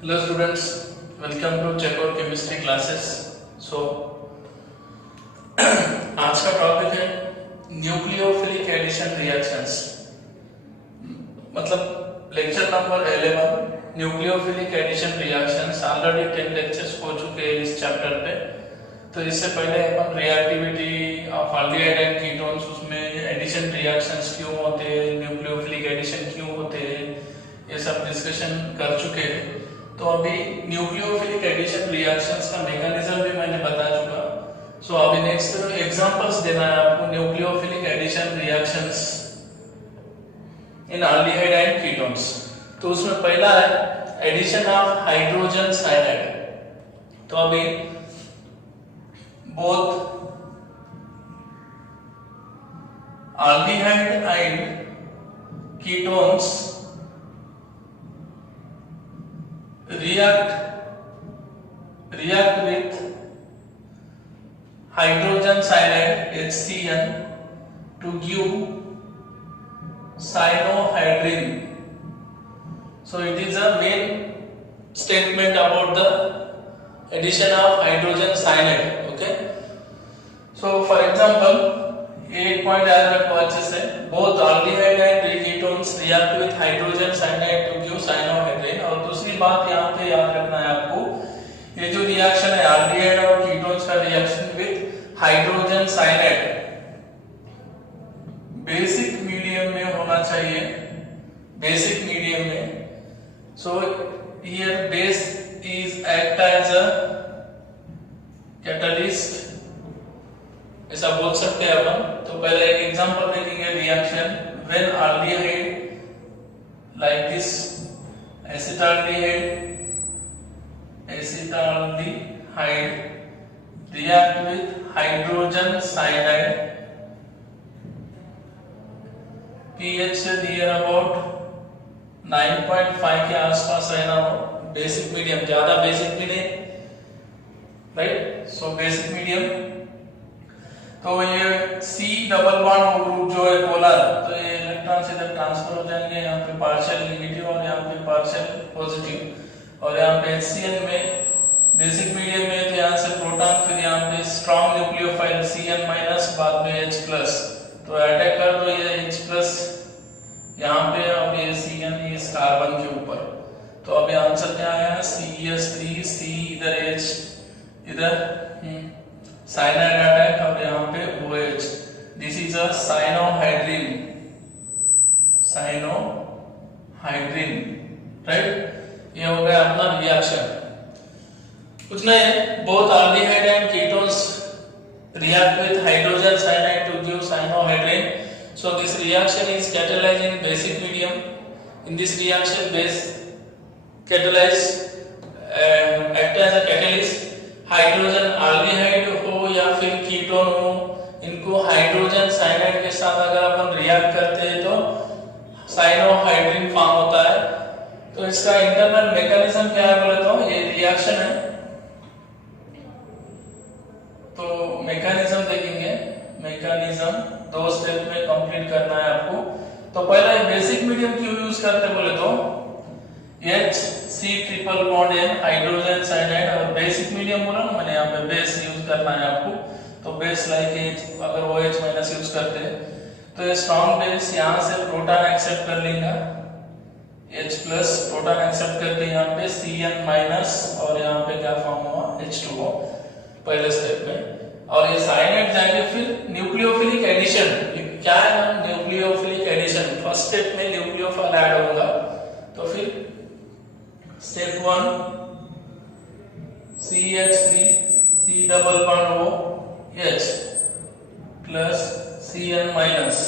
Hello students, welcome to Checker Chemistry classes. So आज का topic है न्यूक्लियोफिलिक एडिशन रिएक्शंस, मतलब lecture number 11 nucleophilic addition reactions. Already 10 lectures हो चुके हैं इस चैप्टर पे। तो इससे पहले अपन reactivity of aldehyde and ketones, उसमें एडिशन रिएक्शंस क्यों होते हैं, न्यूक्लियोफिलिक एडिशन क्यों होते हैं, ये सब डिस्कशन कर चुके हैं। तो अभी न्यूक्लियोफिलिक एडिशन रिएक्शंस का मैकेनिज्म भी मैंने बता चुका। सो अभी नेक्स्ट एग्जांपल्स देना है आपको nucleophilic addition reactions in aldehyde and ketones. तो उसमें पहला है एडिशन ऑफ हाइड्रोजन साइनाइड। तो अभी both aldehyde and ketones react with hydrogen cyanide HCN to give cyanohydrin. So it is a main statement about the addition of hydrogen cyanide. Okay. So for example, एक point याद रखो अच्छे से, both aldehyde and ketones react with hydrogen cyanide to give cyanohydrin। और दूसरी बात यहाँ पे याद रखना है आपको, ये जो रिएक्शन है aldehyde और ketones का reaction with hydrogen cyanide basic medium में होना चाहिए, बेसिक मीडियम में। So here base is act as a catalyst, ऐसा बोल सकते हैं अपन। तो पहले एक एग्जांपल देखेंगे reaction when aldehyde like this acetaldehyde react with hydrogen cyanide, pH near about 9.5 के आसपास रहना हो, बेसिक मीडियम, ज्यादा बेसिक भी नहीं, राइट। So basic medium. तो ये C डबल बॉन्ड ग्रुप जो है पोलर, तो ये इलेक्ट्रॉन से इधर ट्रांसफर हो जाएंगे, यहाँ पे पार्शियल नेगेटिव और यहाँ पे पार्शियल पॉजिटिव। और यहाँ पे HCN में बेसिक मीडियम में तो यहाँ से प्रोटॉन, फिर यहाँ पे स्ट्रॉन्ग न्यूक्लियोफाइल Cn माइनस, बाद में H प्लस। तो अटैक कर दो ये H प्लस यहाँ पे और ये Cn इस कार्बन के ऊपर। तो अभी आंसर क्या आया, CH3, C इधर H इधर साइनाइड अटैक और यहाँ पे OH। This is a cyanohydrin, right. ये हो गया अपना रिएक्शन। कुछ नहीं है, both aldehyde and ketones react with hydrogen cyanide to give cyanohydrin. So this reaction is catalyzed in basic medium. In this reaction, base catalyze act as a catalyst। Hydrogen aldehyde हो या फिर ketone हो, इनको hydrogen cyanide के साथ अगर अपन react करते हैं तो साइनोहाइड्रिन फॉर्म होता है। तो इसका इंटरनल मैकेनिज्म क्या है बोले तो ये रिएक्शन है। तो मैकेनिज्म देखेंगे, मैकेनिज्म 2 स्टेप में कंप्लीट करना है आपको। तो पहला बेसिक मीडियम क्यों यूज करते बोले तो HC triple bond N hydrogen cyanide, और बेसिक मीडियम बोला ना मैंने, यहाँ पे बेस यूज करना है आपको। तो बेस लाइक H, अगर OH माइनस यूज करते हैं तो ये स्ट्रॉन्ग बेस यहाँ से प्रोटॉन एक्सेप्ट कर लेगा, H प्लस प्रोटॉन एक्सेप्ट करके यहाँ पे Cn माइनस और यहाँ पे क्या फॉर्म हुआ H2O पहले स्टेप में। और ये साइनाइड जाएंगे फिर न्यूक्लियोफिलिक एडिशन। क्या है ना न्यूक्लियोफिलिक एडिशन, फर्स्ट स्टेप में न्यूक्लियोफाइल ऐड होगा। तो फिर step 1 CH3 C double bond O H plus Cn minus,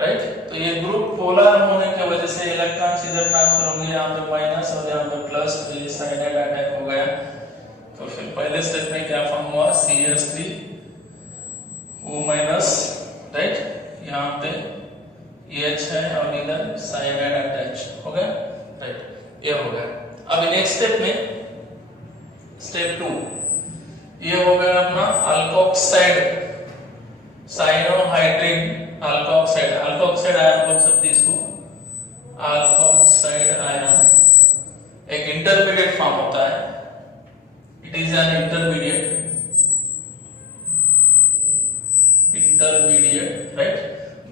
right. तो ये ग्रुप पोलर होने की वजह से इलेक्ट्रॉन इधर ट्रांसफर होंगे, यहाँ पे माइनस और यहाँ पे प्लस, तो ये साइनाइड अटैक हो गया। तो फिर पहले स्टेप में क्या फॉर्म हुआ CH3 O माइनस, राइट। यहाँ पे H है और इधर साइनाइड अटैच हो गया, राइट। ये हो गया। अभी नेक्स्ट स्टेप में स्टेप 2 ये हो गया अपना alkoxide cyanohydrin alkoxide, alkoxide ion बोल सकते इसको, अल्कोक्साइड आयन एक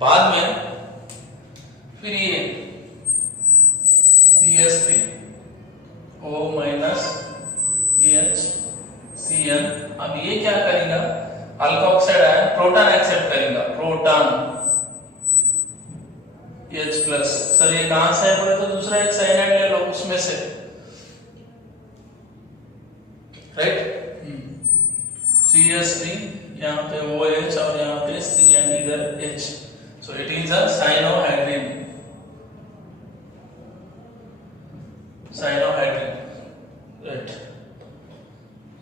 बाद में फिर ये CH3O माइनस EHCl, अब ये क्या करेगा, अल्कोक्साइड आयन प्रोटॉन एक्सेप्ट करेगा, प्रोटॉन H प्लस। सर ये कहां से है बोले तो दूसरा एक साइनाइड ले लो उसमें से, राइट। CH3 यहाँ पे OH और यहाँ पे C एंड इधर H, so it is a cyanohydrin, right.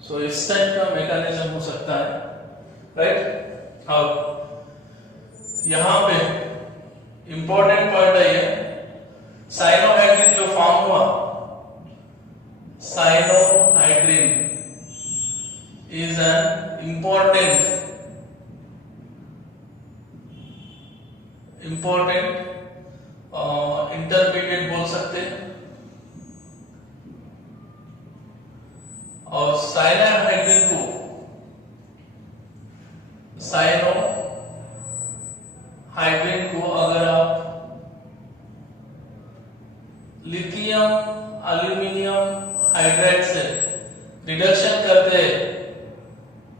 So इस टाइप का मैकेनिज्म हो सकता है, राइट। अब यहाँ पे इंपॉर्टेंट पॉइंट है ये, साइनोहाइड्रिन जो फॉर्म हुआ, cyanohydrin is an important intermediate बोल सकते हैं, और साइनोहाइड्रिन को अगर आप लिथियम एल्यूमिनियम हाइड्राइड से रिडक्शन करते हैं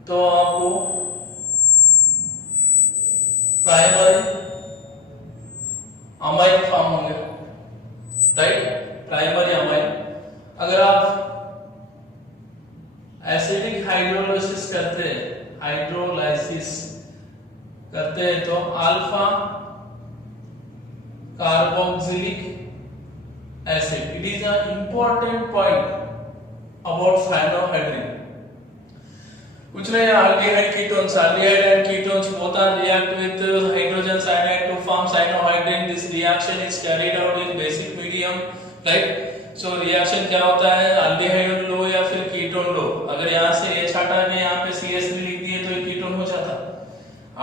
तो आपको प्राइमरी अमाइन फॉर्म होंगे, राइट, प्राइमरी अमाइन। अगर आप एसिडिक हाइड्रोलाइसिस करते हैं तो alpha carboxylic acid, it is a important point about cyanohydrin. कुछ नहीं, aldehyde ketones, aldehyde and ketones both are react with hydrogen cyanide to form cyanohydrin. This reaction is carried out in basic medium, right? So reaction क्या होता है, aldehyde लो या फिर ketone लो, अगर यहाँ से H हटा के यहाँ पे CH3 लिख दिए तो ये कीटोन हो जाता।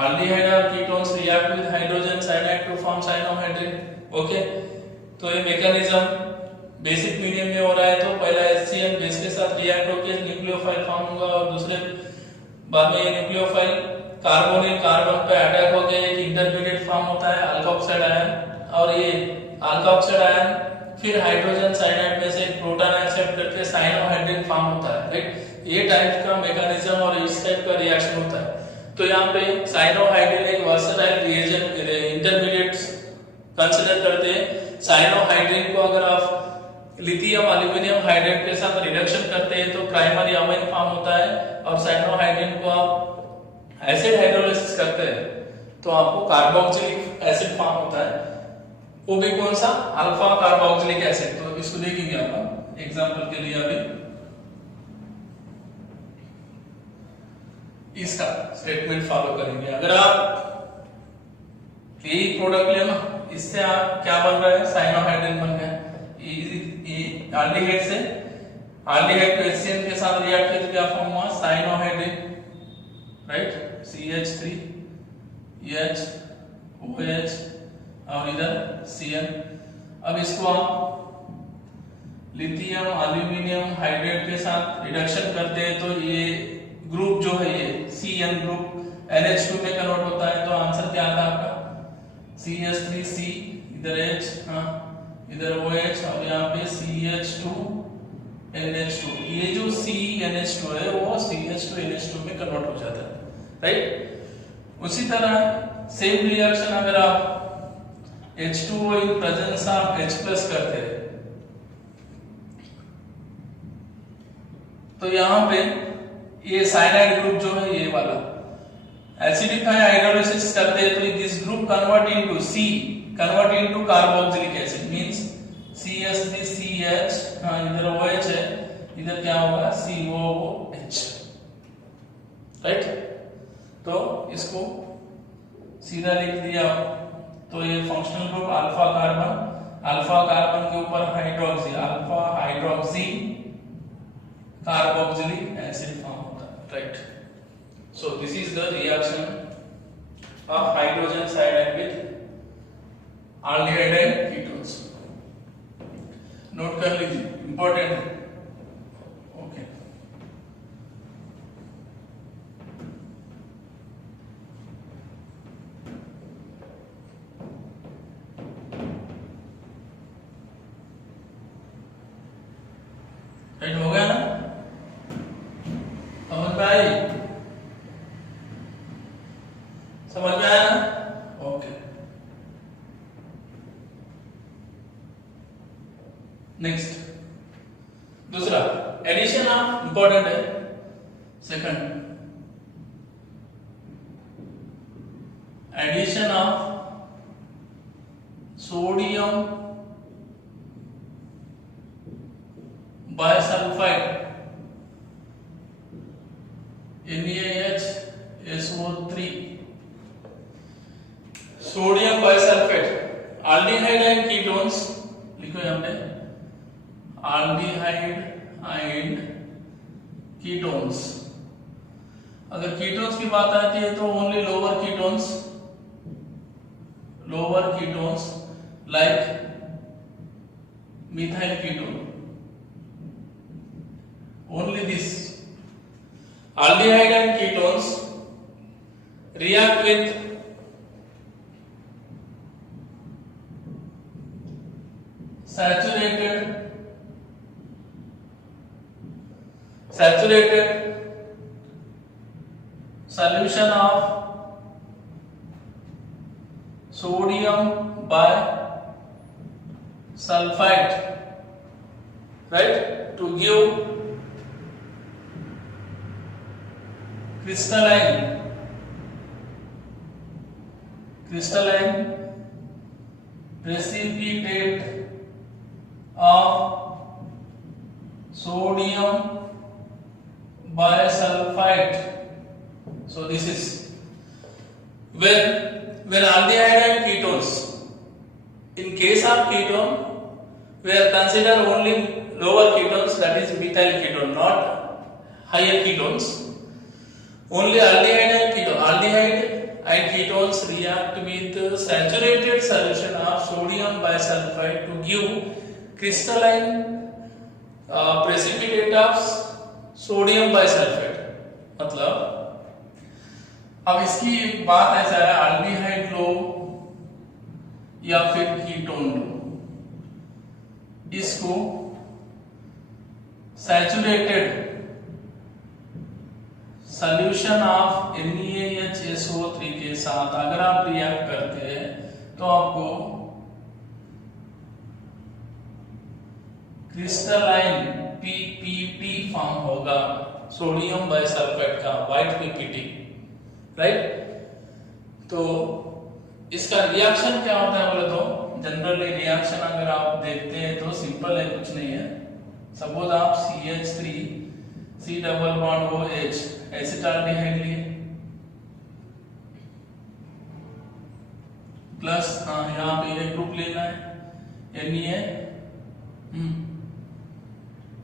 aldehyde और ketones react with hydrogen cyanide to form cyanohydrin, okay? तो ये मैकेनिज्म बेसिक मीडियम में हो रहा है, तो पहला HCl बेस के साथ रिएक्ट होकर न्यूक्लियोफाइल फॉर्म होगा, और दूसरे बाद में ये न्यूक्लियोफाइल कार्बोनिल कार्बन पे अटैक होकर एक इंटरमीडिएट फॉर्म होता है अल्कोक्साइड आयन, और ये अल्कोक्साइड आयन फिर हाइड्रोजन साइनाइड में से एक प्रोटॉन एक्सेप्ट करके साइनोहाइड्रिन फॉर्म होता है, राइट। ये टाइप का मैकेनिज्म और इस टाइप का रिएक्शन होता है। तो यहाँ पे साइनोहाइड्रिन एक वर्सेटाइल रिएजेंट इंटरमीडिएट कंसीडर करते हैं। साइनोहाइड्रिन को अगर आप लिथियम एल्यूमिनियम हाइड्राइड के साथ रिडक्शन करते हैं तो प्राइमरी अमाइन फॉर्म होता है, और साइनोहाइड्रिन को आप एसिड हाइड्रोलाइसिस करते हैं तो आपको कार्बोक्सिलिक एसिड फॉर्म होता है, वो भी कौन सा, अल्फा कार्बोक्सिलिक एसिड। तो इसको देखेंगे आप एग्जांपल के लिए, अभी इसका स्टेटमेंट फॉलो करेंगे। अगर आप यही प्रोडक्ट लेना, इससे आप क्या बन रहा है, साइनोहाइड्रिन बन गया। एल्डिहाइड से एल्डिहाइड को HCl के साथ रिएक्ट किया तो क्या फॉर्म हुआ, cyanohydrin, right, CH3 H OH और इधर Cl। अब इसको आप लिथियम एल्यूमिनियम हाइड्राइड के साथ रिडक्शन करते हैं तो ये ग्रुप जो है, ये Cn ग्रुप NH2 में कन्वर्ट होता है। तो आंसर क्या आता है आपका, CH3C, इधर H, हाँ इधर OH और यहाँ पे CH2 NH2। ये जो CNH2 है वो CH2 NH2 में कन्वर्ट हो जाता है, राइट। उसी तरह सेम रिएक्शन अगर आप H2O in presence of H+ करते हैं तो यहाँ पे ये साइनाइड ग्रुप जो है, ये वाला एसिडिक हाइड्रोलाइसिस करते हैं तो this group convert into carboxylic acid, means CH3CH, हाँ इधर OH है, इधर क्या होगा, COOH, राइट। तो इसको सीधा लिख दिया तो ये फंक्शनल ग्रुप अल्फा कार्बन के ऊपर hydroxy, alpha hydroxy carboxylic acid form होता है, right. So this is the reaction of hydrogen cyanide with aldehyde and ketones। Note कर लीजिए, इंपॉर्टेंट है, ओके। राइट, हो गया ना? समझ में आई? समझ में आया ना? ओके। नेक्स्ट दूसरा एडिशन ऑफ इंपॉर्टेंट है। Second edition of sodium bisulphide NaHSO3 sodium bisulphate aldehyde and ketones लिखो यहां पे एल्डिहाइड एंड कीटोन्स। अगर कीटोन्स की बात आती है तो only lower ketones like methyl ketone, only this aldehyde and ketones react with saturated solution of sodium bisulfite, right, to give crystalline precipitate of sodium bisulfite. So this is when aldehyde and ketones, in case of ketone we are consider only lower ketones, that is methyl ketone, not higher ketones. Only aldehyde and ketones react with saturated solution of sodium bisulfite to give crystalline precipitate of sodium bisulfate। मतलब अब इसकी बात ऐसा है, aldehyde लो या फिर ketone लो, इसको saturated solution of NaHSO3 के साथ अगर आप रिएक्ट करते हैं तो आपको क्रिस्टलाइन PPT फॉर्म होगा सोडियम बाइसल्फेट का, व्हाइट PPT, राइट। तो इसका रिएक्शन क्या होता है बोले तो जनरली रिएक्शन अगर आप देखते हैं तो सिंपल है, कुछ नहीं है। सपोज आप CH3 C double bond OH acetaldehyde लिए प्लस यहाँ पे एक ग्रुप लेना है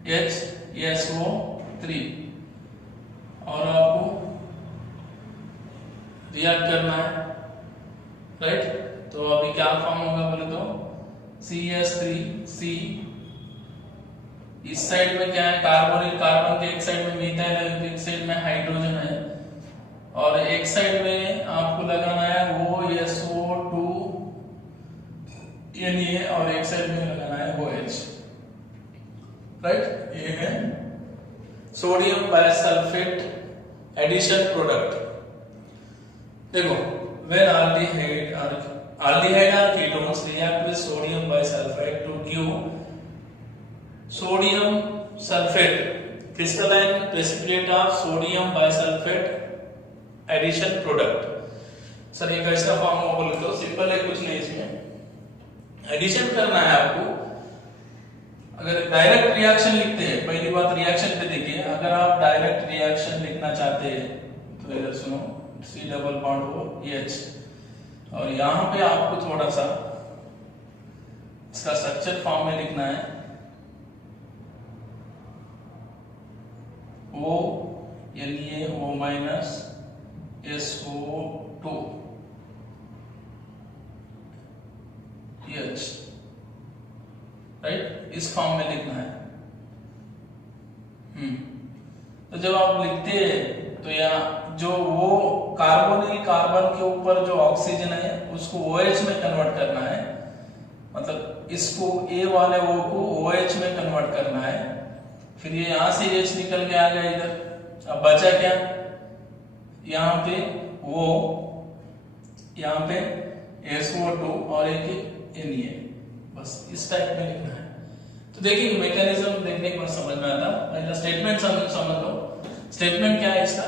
NaHSO3 और आपको रिएक्ट करना है, राइट। तो अभी क्या फॉर्म होगा बोले तो CH3C, इस साइड में क्या है कार्बोनिल, कार्बन के एक साइड में मिथाइल है, एक साइड में हाइड्रोजन है, और एक साइड में आपको लगाना है OSO2 Na और एक साइड में लगाना है OH, राइट। ये है सोडियम बाइसल्फेट एडिशन प्रोडक्ट। देखो when aldehyde or ketones react with sodium bisulfite to give sodium sulfate, crystalline precipitate of sodium bisulfate addition product। Sir ये कैसा फॉर्म हो बोले तो सिंपल है, कुछ नहीं, इसमें एडिशन करना है आपको। अगर डायरेक्ट रिएक्शन लिखते हैं, पहली बात रिएक्शन पे देखिए, अगर आप डायरेक्ट रिएक्शन लिखना चाहते हैं तो इधर सुनो C डबल बॉन्ड OH, और यहाँ पे आपको थोड़ा सा इसका स्ट्रक्चर फॉर्म में लिखना है O-Na-O-SO2 H, राइट, इस फॉर्म में लिखना है। तो जब आप लिखते हैं तो यहाँ जो वो कार्बोनिल कार्बन के ऊपर जो ऑक्सीजन है उसको OH में कन्वर्ट करना है, मतलब इसको A वाले O को OH में कन्वर्ट करना है, फिर ये यहां से H निकल के आ गया इधर। अब बचा क्या, यहाँ पे वो, यहाँ पे SO2 और एक Na, बस इस टाइप में लिखना है। तो देखिए मैकेनिज्म देखने के बाद समझ में आता। पहला स्टेटमेंट समझ लो। स्टेटमेंट क्या है इसका,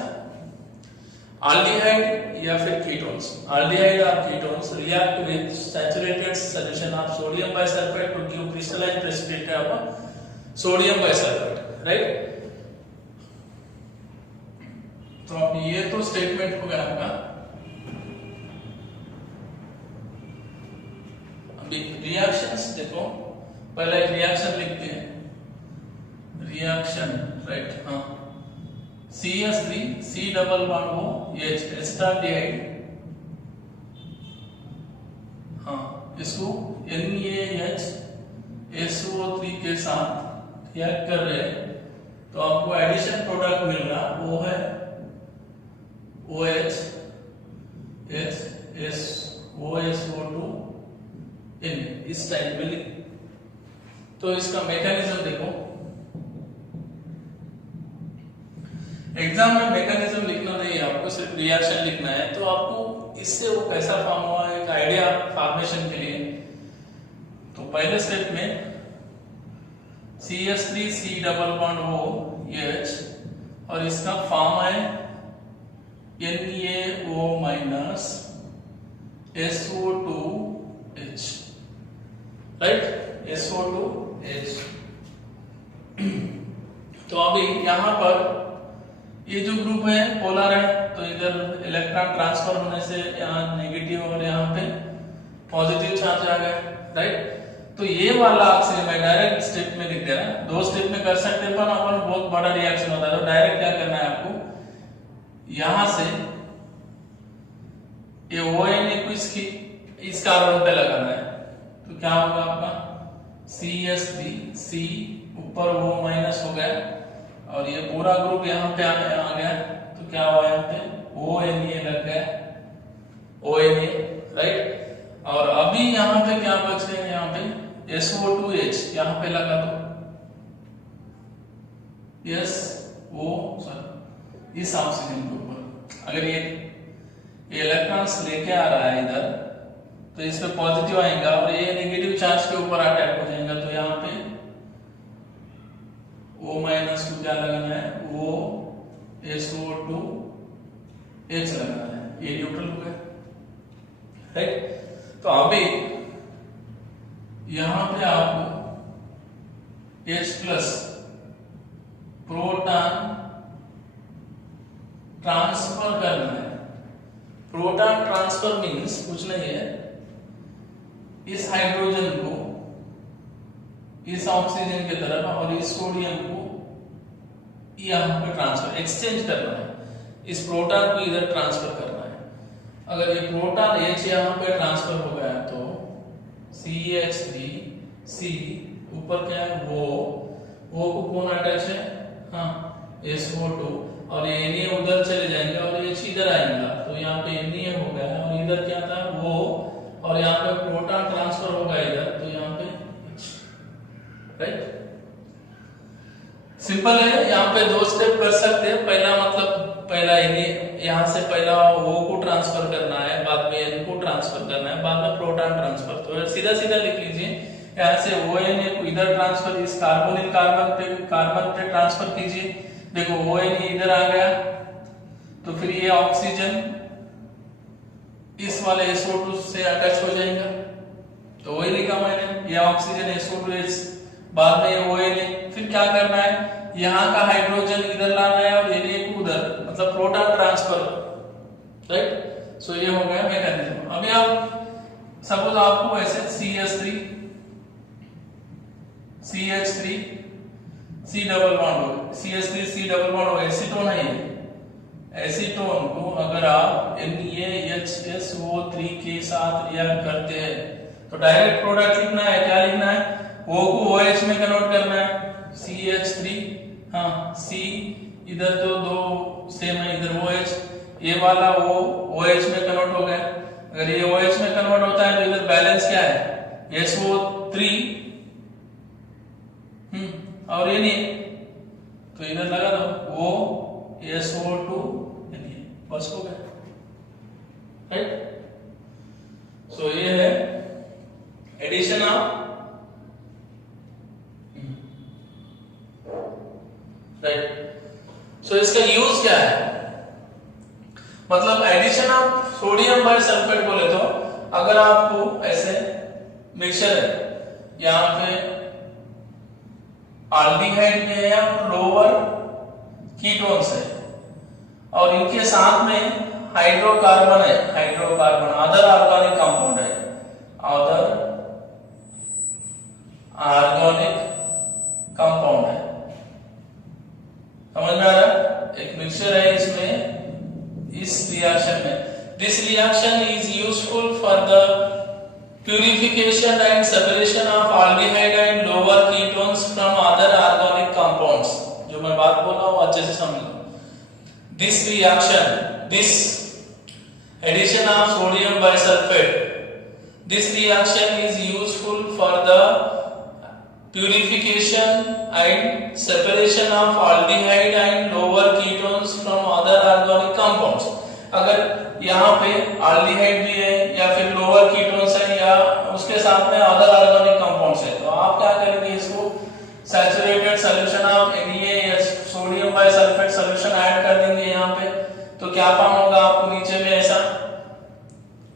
aldehyde या फिर ketones, aldehyde or ketones react with saturated solution of sodium bisulfite to give crystalline precipitate of sodium bisulfite, right? तो अब ये तो स्टेटमेंट हो गया आपका। अभी रिएक्शंस देखो, पहले एक रिएक्शन लिखते हैं, रिएक्शन, राइट, हाँ, CH3 C double bond O H एस्टाल्डिहाइड, हाँ, इसको NaH SO3 के साथ रिएक्ट कर रहे हैं, तो आपको एडिशन प्रोडक्ट मिल रहा, वो है OH SO2 N, इस टाइप में लिख। तो इसका मैकेनिज्म देखो, एग्जाम में मैकेनिज्म लिखना नहीं है आपको, सिर्फ रिएक्शन लिखना है। तो आपको इससे वो कैसा फॉर्म हुआ है एक आइडिया फॉर्मेशन के लिए। तो पहले स्टेप में CH3 C double bond OH और इसका फॉर्म है NaO minus SO2H, right, SO2H। तो अभी यहां पर ये जो ग्रुप है पोलर है, तो इधर इलेक्ट्रॉन ट्रांसफर होने से यहाँ नेगेटिव और यहाँ पे पॉजिटिव चार्ज आ गया, राइट। तो ये वाला ऑक्सीजन मैं डायरेक्ट स्टेप में लिख दे रहा हूं, दो स्टेप में कर सकते हैं पर अपन बहुत बड़ा रिएक्शन होता है। तो डायरेक्ट क्या करना है आपको, यहां से ये ONA को इसकी इस कार्बन पे लगाना है। तो क्या होगा आपका CH3 C ऊपर O माइनस हो गया और ये पूरा ग्रुप यहाँ पे आ गया। तो क्या हुआ यहाँ पे ONA लग गया, ONA, राइट। और अभी यहाँ पे क्या बच गए, यहाँ पे SO2H यहाँ पे लगा दो, इस ऑक्सीजन के ऊपर। अगर ये इलेक्ट्रॉन्स लेके आ रहा है इधर, तो इस पे पॉजिटिव आएगा और ये नेगेटिव चार्ज के ऊपर अटैक हो जाएगा। तो यहाँ पे O माइनस को क्या लगाना है, वो SO2H लगाना है, ये न्यूट्रल हो गया, राइट। तो अभी यहां पे आपको H प्लस प्रोटॉन ट्रांसफर करना है। प्रोटॉन ट्रांसफर मींस कुछ नहीं है, इस हाइड्रोजन को इस ऑक्सीजन की तरफ और इस सोडियम को यहां पे ट्रांसफर, एक्सचेंज करना है, इस प्रोटॉन को इधर ट्रांसफर करना है। अगर ये प्रोटॉन H यहां पे ट्रांसफर हो गया तो CH3 C ऊपर क्या है, वो को कौन अटैच है, हाँ, SO2, और ये Na उधर चले जाएंगे और H इधर आएगा। तो यहाँ पे Na हो गया और इधर क्या था वो, और यहाँ पे प्रोटॉन ट्रांसफर होगा इधर, तो यहाँ पे H, राइट। सिंपल है, यहाँ पे दो स्टेप कर सकते हैं। पहला मतलब पहला यहाँ से पहला O को ट्रांसफर करना है, बाद में N को ट्रांसफर करना है, बाद में प्रोटॉन ट्रांसफर। तो सीधा सीधा लिख लीजिए, यहाँ से ONA को इधर ट्रांसफर, इस कार्बोनिल कार्बन पे ट्रांसफर कीजिए। देखो ONA इधर आ गया, तो फिर ये ऑक्सीजन इस वाले SO2 से अटैच हो जाएगा। तो वही लिखा मैंने, ये ऑक्सीजन SO2H, बाद में ONA। फिर क्या करना है, यहाँ का हाइड्रोजन इधर लाना है और Na को उधर, मतलब प्रोटॉन ट्रांसफर, राइट। सो ये हो गया मैकेनिज्म। अभी आप सपोज आपको ऐसे CH3 C डबल बॉन्ड हो, CH3 C डबल बॉन्ड हो, एसीटोन है ये। एसीटोन को अगर आप NaHSO3 के साथ रिएक्ट करते हैं तो डायरेक्ट प्रोडक्ट लिखना है, क्या लिखना है, O को OH में कन्वर्ट करना है, CH3, हाँ, C इधर तो दो सेम है, इधर OH, ये वाला O OH में कन्वर्ट हो गया। अगर ये OH में कन्वर्ट होता है तो इधर बैलेंस क्या है, SO3, और ये नहीं तो इधर लगा दो OSO2 बस हो गया, राइट। सो ये है एडिशन ऑफ, राइट। सो इसका यूज क्या है, मतलब एडिशन ऑफ सोडियम बाइसल्फेट बोले तो अगर आपको ऐसे मिक्सचर है, यहाँ पे आल्डिहाइड में है या लोअर कीटोन्स है और इनके साथ में हाइड्रोकार्बन है, हाइड्रोकार्बन अदर ऑर्गेनिक कंपाउंड है, अदर ऑर्गेनिक कंपाउंड है, समझ में आ रहा है। एक मिक्सचर है इसमें, इस रिएक्शन में this reaction is useful for the purification and separation of aldehyde and lower ketones from other organic compounds. जो मैं बात बोल रहा हूं अच्छे से समझ लो। This reaction, this addition of sodium bisulphite, this reaction is useful for the purification and separation of aldehyde and lower ketones from other organic compounds। अगर यहाँ पे aldehyde भी है या फिर lower ketones है या उसके साथ में other organic compounds है, तो आप क्या करेंगे, इसको saturated solution of NaS sodium bisulphate solution add कर देंगे यहाँ पे, तो क्या फॉर्म होगा आपको नीचे में ऐसा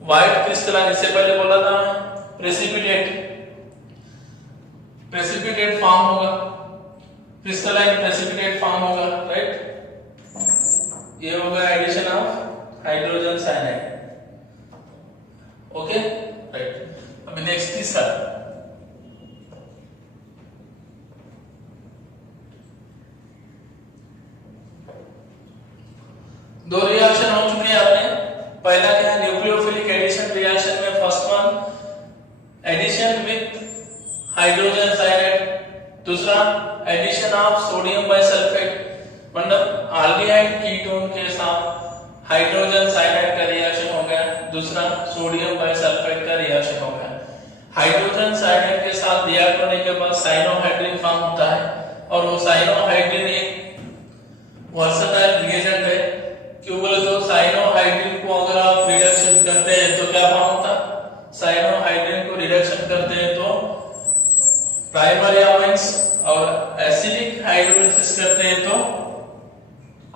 व्हाइट क्रिस्टलाइन, इससे पहले बोला था प्रेसिपिटेट, प्रेसिपिटेट फॉर्म होगा, क्रिस्टलाइन प्रेसिपिटेट फॉर्म होगा, राइट। ये होगा addition of hydrogen cyanide, okay, right. अभी नेक्स्ट तीसरा, दो रिएक्शन हो चुके हैं अपने। पहला क्या है, न्यूक्लियोफिलिक एडिशन रिएक्शन में first one addition with hydrogen cyanide, दूसरा एडिशन ऑफ सोडियम बाइसल्फेट, मतलब आल्डिहाइड कीटोन के साथ हाइड्रोजन साइनाइड का रिएक्शन हो गया, दूसरा सोडियम बाइसल्फेट का रिएक्शन हो गया। हाइड्रोजन साइनाइड के साथ रिएक्ट होने के बाद साइनोहाइड्रिन फॉर्म होता है और वो साइनोहाइड्रिन एक वर्सेटाइल रिएजेंट है। क्यों बोले तो साइनोहाइड्रिन को अगर आप रिडक्शन करते हैं तो क्या फॉर्म होता है, साइनोहाइड्रिन को रिडक्शन करते हैं तो प्राइमरी अमाइंस और एसिडिक हाइड्रोलिसिस करते हैं तो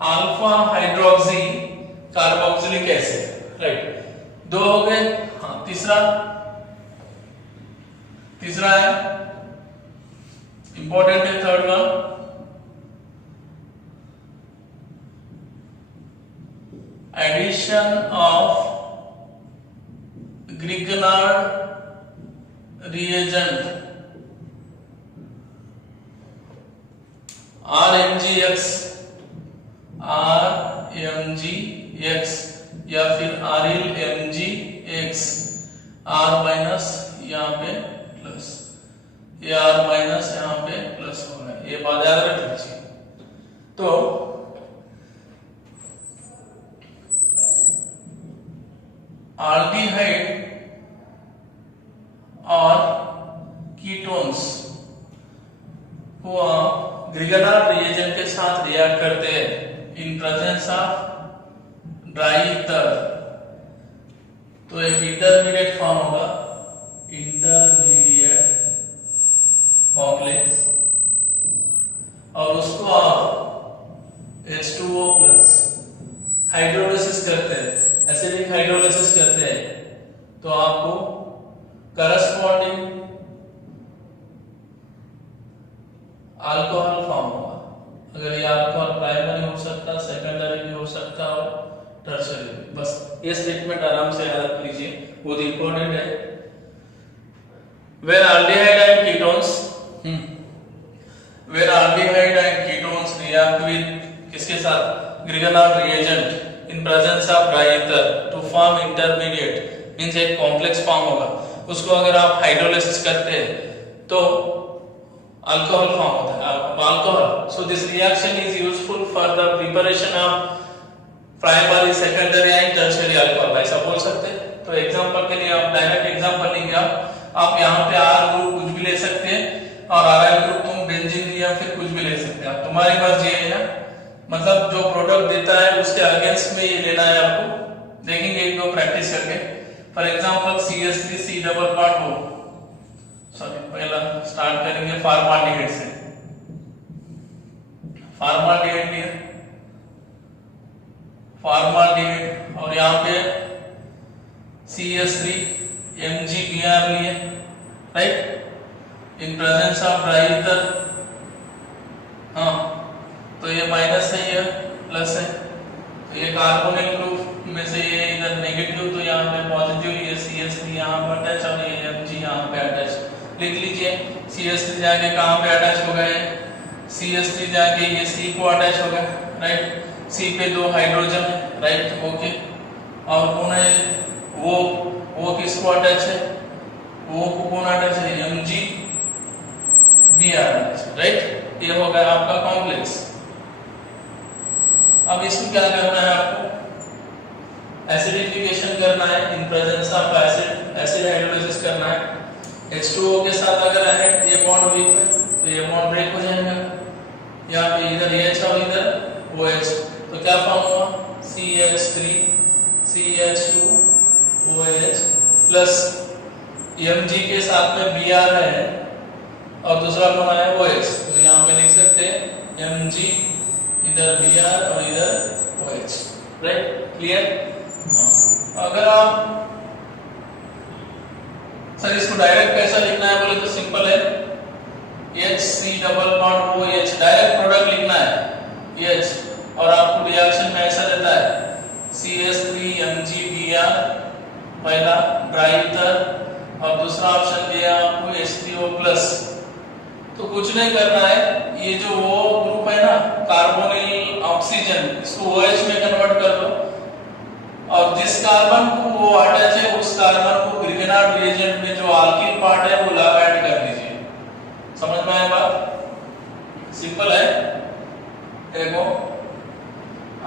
alpha hydroxy carboxylic acid, right. दो हो गए। हाँ, तीसरा है इंपॉर्टेंट है, third one addition of Grignard reagent RMgX या फिर RLMgX, R माइनस यहाँ पे प्लस, ये R माइनस यहाँ पे प्लस होगा, ये बात याद रख लीजिए। तो आल्डिहाइड और कीटोन्स को ग्रिगनार्ड रिएजेंट के साथ रिएक्ट करते हैं इन प्रेजेंस ऑफ ड्राई ईथर, तो एक इंटरमीडिएट फॉर्म होगा, इंटरमीडिएट कॉम्प्लेक्स, और उसको आप H2O प्लस हाइड्रोलिसिस करते हैं, एसिडिक हाइड्रोलिसिस करते हैं, तो आपको करस्पॉन्डिंग अल्कोहल फॉर्म होगा। अगर ये अल्कोहल प्राइमरी हो सकता है, सेकेंडरी भी हो सकता है और टर्शियरी। बस ये स्टेटमेंट आराम से याद रख लीजिए, बहुत इंपॉर्टेंट है। Where aldehyde and ketones, where aldehyde and ketones react with किसके साथ, Grignard reagent in presence of dry ether to form intermediate, means एक कॉम्प्लेक्स फॉर्म होगा, उसको अगर आप हाइड्रोलिसिस करते हैं तो अल्कोहल फॉर्म होता है, alcohol. So this reaction is useful for the preparation of primary, secondary and tertiary alcohol, ऐसा बोल सकते हैं। तो एग्जांपल के लिए आप डायरेक्ट एग्जांपल लेंगे, आप यहाँ पे आर ग्रुप कुछ भी ले सकते हैं और आर ग्रुप तुम बेंजीन या फिर कुछ भी ले सकते हैं आप, तुम्हारी मर्जी है यार। मतलब जो प्रोडक्ट देता है उसके अगेंस्ट में ये लेना है आपको। देखेंगे एक दो प्रैक्टिस करके। For example CH3C double bond हो, सॉरी पहला स्टार्ट करेंगे फॉर्माल्डिहाइड से। फॉर्माल्डिहाइड लिया, फॉर्माल्डिहाइड, और यहाँ पे CH3 MgBr लिए, राइट, इन प्रेजेंस ऑफ डाईईथर। हाँ, तो ये माइनस है, ये प्लस है, तो ये कार्बोनिल ग्रुप में से ये इधर नेगेटिव, तो यहाँ पे पॉजिटिव, ये CH3 यहाँ पे अटैच और ये Mg यहाँ पे अटैच। लिख लीजिए CH3 जाके कहाँ पे अटैच हो गए, CH3 जाके ये C को अटैच हो गया, राइट, C पे 2 हाइड्रोजन है, राइट, ओके, और कौन है वो किसको अटैच है, वो को कौन अटैच है, MgBr, राइट। ये हो गया आपका कॉम्प्लेक्स। अब इसको क्या करना है आपको, एसिडिफिकेशन करना है इन presence of acid, acid hydrolysis करना है। H2O के साथ अगर है ये बॉन्ड वीक है तो ये बॉन्ड ब्रेक हो जाएगा, यहाँ पे इधर H और इधर OH, तो क्या फॉर्म हुआ, CH3 CH2 OH plus Mg के साथ में Br है और दूसरा कौन है OH, तो यहाँ पे लिख सकते हैं Mg, इधर Br और इधर OH, राइट, क्लियर। अगर आप सर इसको डायरेक्ट कैसा लिखना है बोले तो सिंपल है, HC double bond OH, direct product लिखना है H, और आपको रिएक्शन में ऐसा देता है CH3 MgBr, पहला ड्राईईथर, और दूसरा ऑप्शन दिया आपको H3O प्लस। तो कुछ नहीं करना है, ये जो वो ग्रुप है ना कार्बोनिल ऑक्सीजन, इसको OH में कन्वर्ट कर दो, और जिस कार्बन को वो अटैच है उस कार्बन को ग्रिगेनार्ड रिएजेंट में जो अल्किल पार्ट है वो लव ऐड कर दीजिए। समझ में आया बात, सिंपल है। देखो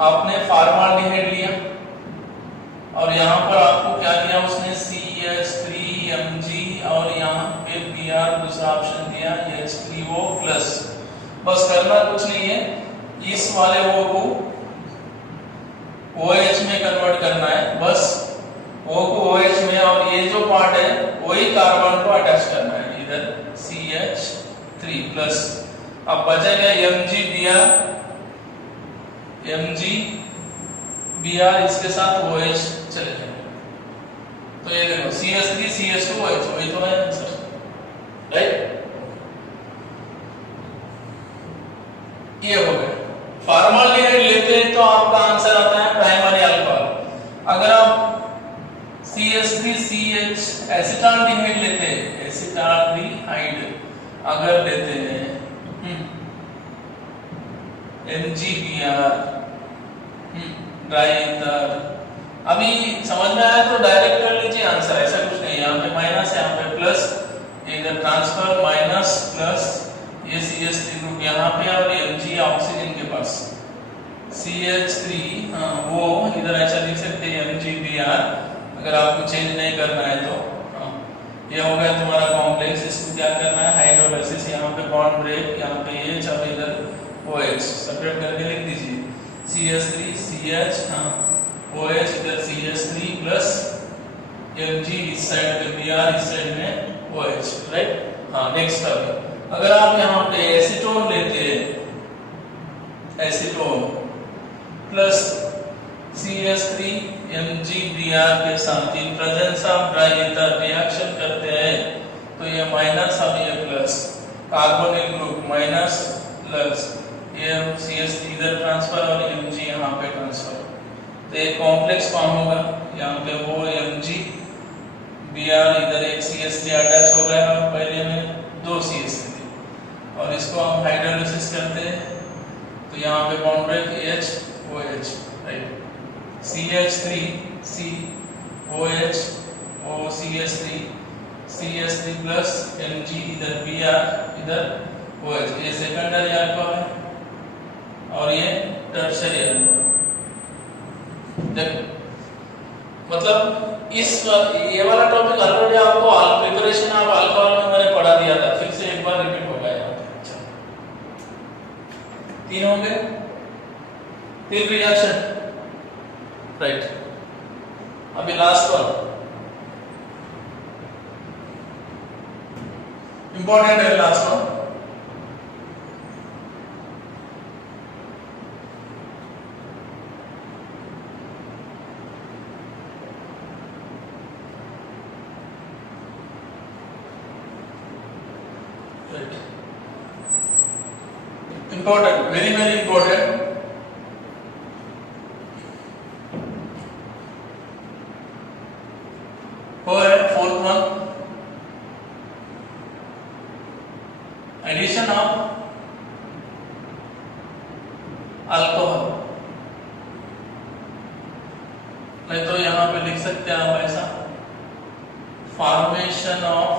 आपने फॉर्माल्डिहाइड लिया और यहाँ पर आपको क्या दिया उसने, CH3 Mg, और यहाँ पे Br दूसरा ऑप्शन दिया H3O प्लस। बस करना कुछ नहीं है, इस वाले O को OH में कन्वर्ट करना है, बस O को OH में, और ये जो पार्ट है वही कार्बन को अटैच करना है इधर CH3 प्लस। अब बचेगा MgBr, इसके साथ OH चले जाएंगे, तो ये देखो CH3 CH2 OH, वही तो है आंसर, राइट। ये हो गया। फॉर्माल्डिहाइड लेते हैं तो आपका आंसर आता है प्राइमरी अल्कोहल। अगर आप CH3CH एसिटाल्डिहाइड लेते हैं, एसिटाल्डिहाइड अगर लेते हैं MgBr ड्राईईथर, अभी समझ में आया तो डायरेक्ट कर लीजिए आंसर, ऐसा कुछ नहीं, यहाँ पे माइनस है, यहाँ पे प्लस, इधर ट्रांसफर माइनस प्लस, ये CH3 ग्रुप यहाँ पे और Mg ऑक्सीजन के पास, CH3 वो इधर ऐसा लिख सकते हैं MgBr, अगर आपको चेंज नहीं करना है तो। ये हो गया तुम्हारा कॉम्प्लेक्स। इसको क्या करना है, हाइड्रोलाइसिस, यहाँ पे बॉन्ड ब्रेक, यहाँ पे H और इधर OH सेपरेट करके लिख दीजिए, CH3 CH OH, इधर CH3 प्लस Mg इस साइड पे Br, इस साइड में OH, राइट। हाँ, नेक्स्ट अगर आप यहाँ पे एसीटोन लेते हैं, एसीटोन प्लस CH3 MgBr के साथ इन प्रेजेंस ऑफ ड्राईईथर रिएक्शन करते हैं, तो ये माइनस और ये plus, carbonyl group minus plus, ये CH3 इधर ट्रांसफर और Mg यहाँ पे ट्रांसफर, तो एक कॉम्प्लेक्स फॉर्म होगा। यहाँ पे वो MgBr, इधर एक CH3 अटैच हो गया और पहले में 2 CH3, और इसको हम हाइड्रोलाइसिस करते हैं तो यहाँ पे bond break H OH, right, CH3 C OH O CH3 CH3 plus Mg, इधर Br इधर OH, ये सेकेंडरी अल्कोहल है और ये टर्शियरी अल्कोहल। मतलब इस ये वाला टॉपिक ऑलरेडी आपको प्रिपरेशन ऑफ अल्कोहल में मैंने पढ़ा दिया था, फिर से एक बार रिपीट होगा यहाँ पे। तीन हो गए, तीन रिएक्शन, राइट। अभी लास्ट वन इंपॉर्टेंट है, last one. Important, very very important. वो है fourth one, addition of alcohol. नहीं तो यहां पे लिख सकते हैं आप ऐसा, फॉर्मेशन ऑफ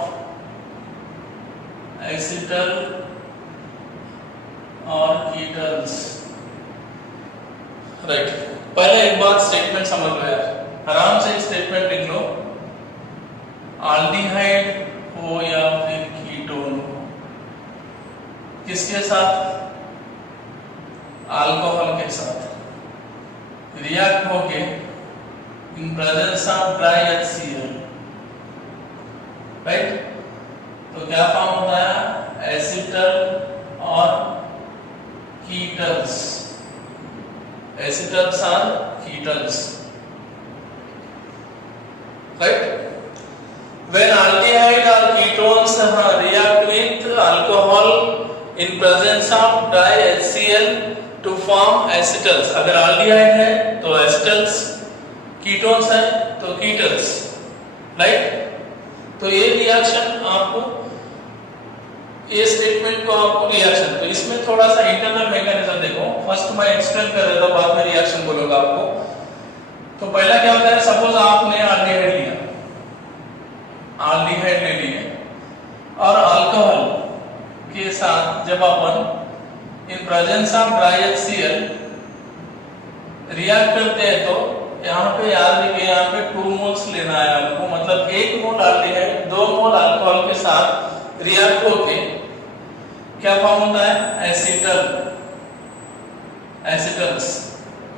एसिटल और कीटल्स, राइट। पहले एक बात स्टेटमेंट समझ लो यार, आराम से स्टेटमेंट लिख लो। आल्डिहाइड हो या फिर कीटोन हो, किसके साथ? अल्कोहल के साथ रिएक्ट होके इन presence of dry HCl, right. तो क्या फॉर्म होता है? एसिटल और कीटल्स, एसिटल्स और कीटल्स, right. When aldehyde or ketones react with alcohol in presence of dry HCl to form acetals, अगर aldehyde है तो acetals, ketones है तो ketals, राइट। तो ये रिएक्शन आपको, ये स्टेटमेंट को आपको रिएक्शन, तो इसमें थोड़ा सा इंटरनल मैकेनिज्म देखो। फर्स्ट मैं एक्सप्लेन कर देता हूं, बाद में रिएक्शन बोलूंगा आपको। तो पहला क्या होता है, सपोज आपने aldehyde लिया, aldehyde ले लिए और अल्कोहल के साथ जब अपन in presence of dry HCl react करते हैं, तो यहाँ पे याद रखिए, यहाँ पे 2 मोल्स लेना है आपको, मतलब 1 मोल aldehyde 2 मोल अल्कोहल के साथ रिएक्ट होके क्या फॉर्म होता है? Acetal, acetals,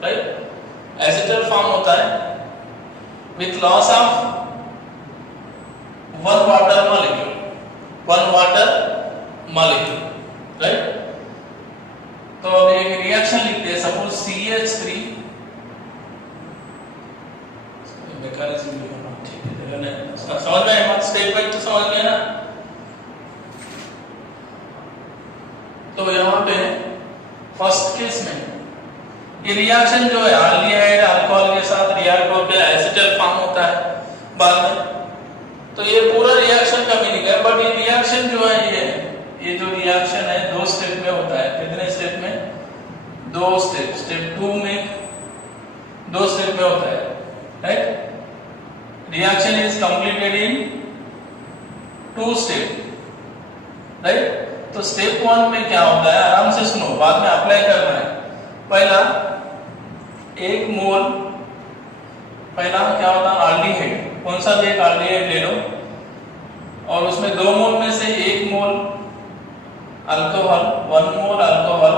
right. Acetal form होता है with loss of 1 water molecule, 1 water molecule, right. तो अब एक रिएक्शन लिखते हैं, सपोज CH3, मैकेनिज्म लिखना, ठीक है, समझ में स्टेटमेंट तो समझ गए ना। तो यहाँ पे फर्स्ट केस में ये रिएक्शन जो है aldehyde अल्कोहल के साथ रिएक्ट होकर एसिटल फॉर्म होता है बाद में। तो ये पूरा रिएक्शन का मीनिंग है, बट ये रिएक्शन जो है ये जो रिएक्शन है 2 स्टेप में होता है। कितने स्टेप में? 2 स्टेप। स्टेप 2 में 2 स्टेप में होता है, right. Reaction is completed in 2 step, right. तो स्टेप 1 में क्या होता है, आराम से सुनो, बाद में अप्लाई करना है। पहला 1 मोल, पहला क्या होता है? aldehyde, कौन सा भी एक aldehyde ले लो और उसमें 2 मोल में से 1 मोल अल्कोहल, 1 मोल अल्कोहल,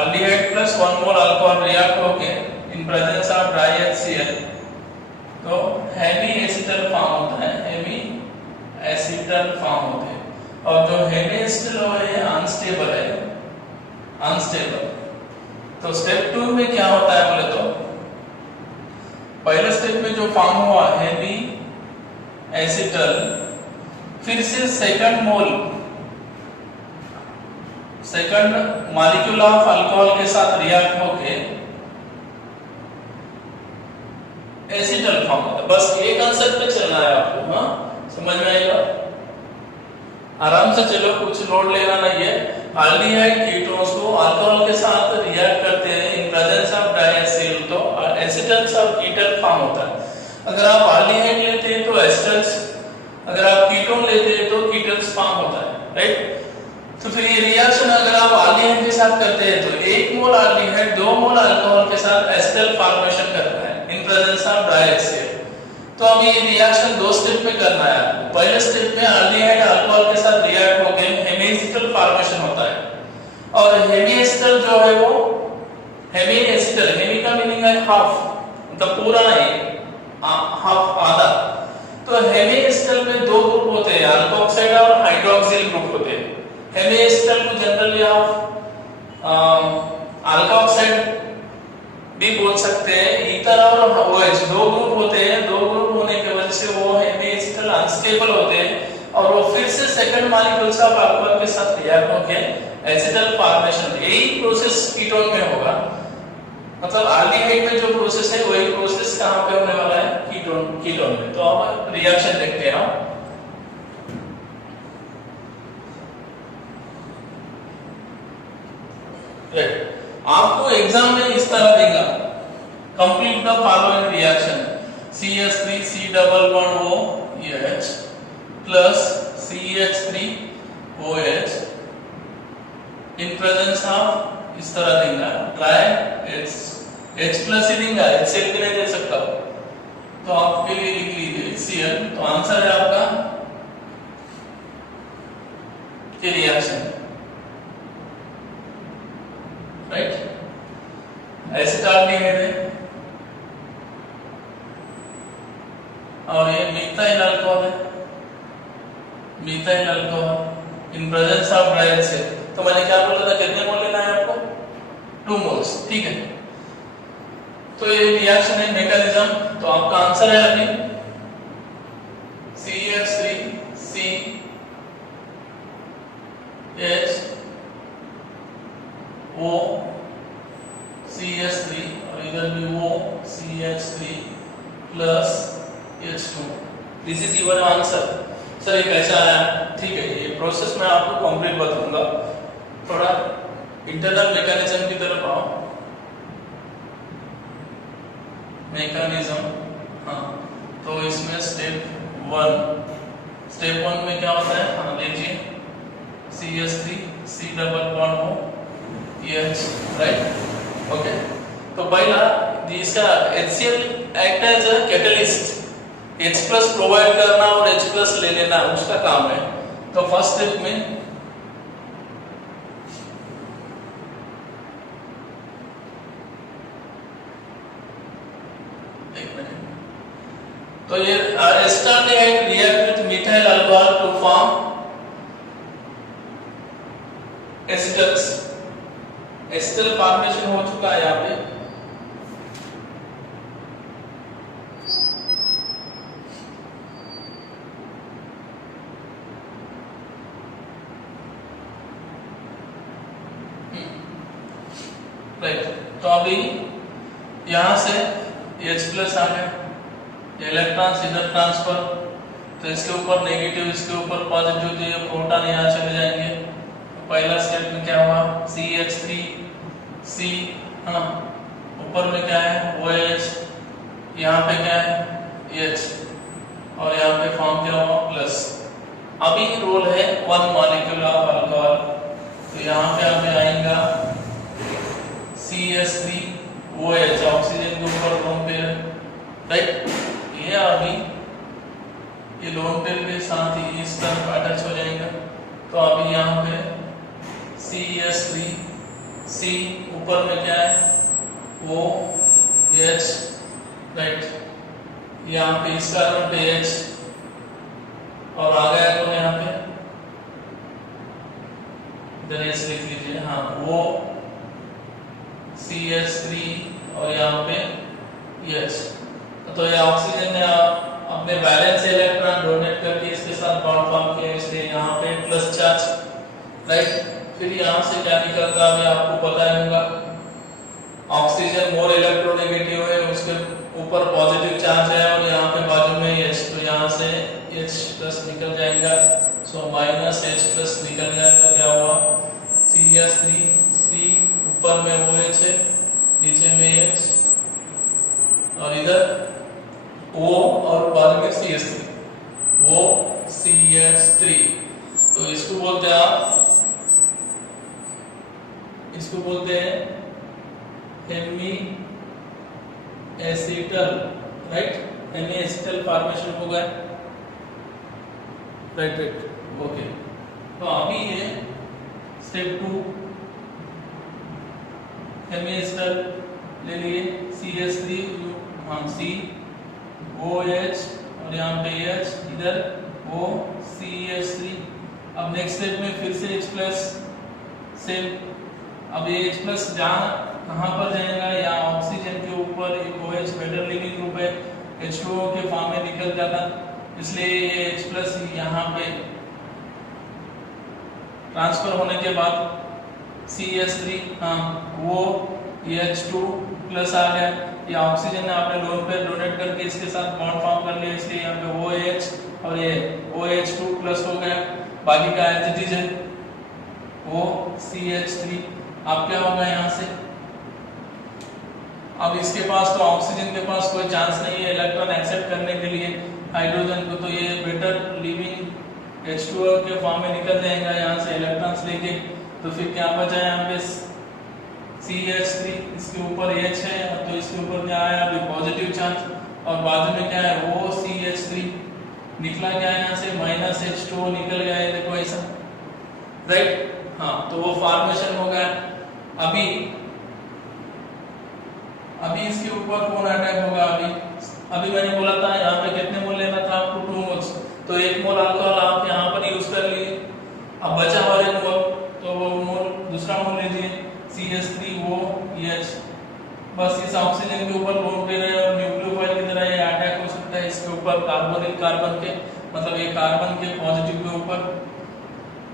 aldehyde प्लस 1 मोल अल्कोहल रिएक्ट होके इन प्रेजेंस ऑफ ड्राई HCl तो हेवी एसिटल फॉर्म होता है, हेवी एसिटल फॉर्म होते हैं। और जो हेवी एसिटल है अनस्टेबल है, अनस्टेबल। तो स्टेप 2 में क्या होता है बोले तो, पहले स्टेप में जो फॉर्म हुआ हेवी एसिटल, फिर से second mole, second molecule of alcohol के साथ रिएक्ट होके एसिटल फॉर्म होता है। बस ये कांसेप्ट पे चलना है आपको, हाँ समझ में आएगा? आराम से चलो, कुछ लोड लेना नहीं है। aldehyde कीटोन्स को अल्कोहल के साथ रिएक्ट करते हैं इन प्रेजेंस ऑफ ड्राई HCl, तो एसिटल्स और कीटल फॉर्म होता है। अगर आप aldehyde लेते हैं तो एसिटल्स, अगर आप कीटोन लेते हैं तो कीटल्स फॉर्म होता है, राइट। तो फिर ये रिएक्शन अगर आप aldehyde के साथ करते हैं तो 1 मोल aldehyde 2 मोल अल्कोहल के साथ एसिटल फॉर्मेशन करता है इन प्रेजेंस ऑफ ड्राई HCl। तो अब ये रिएक्शन 2 स्टेप में करना है आपको। पहले स्टेप में aldehyde अल्कोहल के साथ रिएक्ट होकर हेमी एसिटल फॉर्मेशन होता है और हेमी एसिटल जो है वो हेमी एसिटल, हेमी का मीनिंग है हाफ, मतलब पूरा नहीं, हाफ आधा। तो हेमी एसिटल में दो ग्रुप होते हैं, अल्कोक्साइड और हाइड्रोक्सिल ग्रुप होते हैं। हेमी एसिटल को जनरली आप अल्कोक्साइड भी बोल सकते हैं। ईथर और OH दो ग्रुप होते हैं, दो ग्रुप होने की वजह से वो हेमी एसिटल अनस्टेबल होते हैं और वो फिर से सेकंड मॉलिक्यूल्स ऑफ अल्कोहल के साथ रिएक्ट होके एसिटल फॉर्मेशन, यही प्रोसेस कीटोन में होगा। मतलब एल्डिहाइड में जो प्रोसेस है वही प्रोसेस कहां पे होने वाला है, कीटोन में। तो अब रिएक्शन देखते हैं हम। आपको एग्जाम में इस तरह देगा, complete the following reaction, CH3 C double bond OH plus CH3OH in presence of, इस तरह देगा, ट्राई H प्लस ही देगा, HCl भी नहीं दे सकता। तो आपके लिए लिख लीजिए HCl। तो आंसर है आपका ये रिएक्शन, राइट। एसिटाल्डिहाइड है और ये मिथाइल अल्कोहल है, methyl alcohol in presence of dry HCl। तो मैंने क्या बोला था, कितने मोल लेना है आपको, 2 मोल्स, ठीक है। तो ये रिएक्शन है, मैकेनिज्म। तो आपका आंसर है अभी CH3C H O CH3 और इधर भी वो CH3 plus H2। This is your answer. Sir ये कैसा आया, ठीक है, ये प्रोसेस मैं आपको कंप्लीट बताऊंगा। थोड़ा इंटरनल मैकेनिज्म की तरफ आओ। मैकेनिज्म, हाँ, तो इसमें स्टेप 1 में क्या होता है, हाँ लीजिए, CH3 C double bond OH, right, okay. तो पहला इसका HCl act as a catalyst, H plus provide करना और H प्लस ले लेना उसका काम है। तो फर्स्ट स्टेप में तो ये acetaldehyde react with methyl alcohol to form acetals. Acetal formation हो चुका है यहाँ पे। राइट, तो अभी यहां से H प्लस आ गया, इलेक्ट्रॉन्स इधर ट्रांसफर, तो इसके ऊपर नेगेटिव, इसके ऊपर पॉजिटिव, तो ये प्रोटॉन यहाँ चले जाएंगे। तो पहला स्टेप में क्या हुआ, CH3C, हाँ, ऊपर में क्या है OH, यहाँ पे क्या है H, और यहाँ पे फॉर्म क्या हुआ प्लस। अभी रोल है 1 मॉलिक्यूल ऑफ अल्कोहल, तो यहाँ पे अभी आएगा CH3OH, ऑक्सीजन के ऊपर लोन पेयर, राइट। ये अभी ये लोन पेयर के साथ ही इस तरफ अटैच हो जाएगा। तो अभी यहाँ पे CH3C, ऊपर में क्या है OH, राइट, यहाँ पे इस कार्बन पे H, और आ गया तो यहाँ पे गणेश लिख लीजिए, हाँ, वो CH3 और यहाँ पे H। तो ये ऑक्सीजन ने अपने बैलेंस इलेक्ट्रॉन डोनेट करके इसके साथ बॉन्ड फॉर्म किया, इसलिए यहाँ पे प्लस चार्ज, राइट। फिर यहाँ से क्या निकलता है आपको पता ही होगा, ऑक्सीजन मोर इलेक्ट्रोनेगेटिव है, उसके ऊपर पॉजिटिव चार्ज है और यहाँ पे बाजू में H, तो यहाँ से H प्लस निकल जाएगा, सो माइनस H प्लस निकल जाएगा। क्या हुआ, CH3C, ऊपर में OH है, नीचे में H, और इधर O और बाद में CH3, वो CH3। तो इसको बोलते हैं आप, इसको बोलते हैं hemiacetal, right, hemiacetal formation हो गया, राइट, ओके। तो अभी ये स्टेप 2 हेमिएस्टर ले लिए CH3 हाँ C OH और यहाँ पे H इधर O CH3। अब नेक्स्ट स्टेप में फिर से H प्लस सेम। अब ये H प्लस जहाँ कहाँ पर जाएगा, या ऑक्सीजन के ऊपर एक OH बेटर लिविंग ग्रुप है, H2O के फॉर्म में निकल जाता, इसलिए ये H प्लस यहाँ पे ट्रांसफर होने के बाद CH3 हाँ वो H2 प्लस आ गया, ये ऑक्सीजन ने आपने लोन पे डोनेट करके इसके साथ बॉन्ड फॉर्म कर लिया, इसलिए यहाँ पे OH और ये OH2 प्लस हो गया। बाकी का एज इट इज है वो CH3। अब क्या होगा यहाँ से, अब इसके पास तो ऑक्सीजन के पास कोई चांस नहीं है इलेक्ट्रॉन एक्सेप्ट करने के लिए हाइड्रोजन को, तो ये बेटर लिविंग H2O के फॉर्म में निकल जाएगा यहाँ से इलेक्ट्रॉन्स लेके। तो फिर क्या बचा है यहाँ पे CH3, इसके ऊपर H है तो इसके ऊपर क्या आया अभी पॉजिटिव चार्ज, और बाजू में क्या है वो CH3 निकला, क्या है यहाँ से -H2O निकल गया है, देखो ऐसा राइट। हाँ तो वो फॉर्मेशन हो गया। अभी इसके ऊपर कौन अटैक होगा, अभी मैंने बोला था यहाँ पे कितने मोल लेना था आपको 2 मोल्स, तो 1 मोल अल्कोहल आप यहाँ पर यूज कर लिए। अब बचा और 1 मोल, तो वो मोल दूसरा मोल लीजिए CH3OH, बस इस ऑक्सीजन के ऊपर लोन पे रहे और न्यूक्लियोफाइल की तरह ये अटैक हो सकता है इसके ऊपर कार्बोनिल कार्बन के, मतलब ये कार्बन के पॉजिटिव के ऊपर।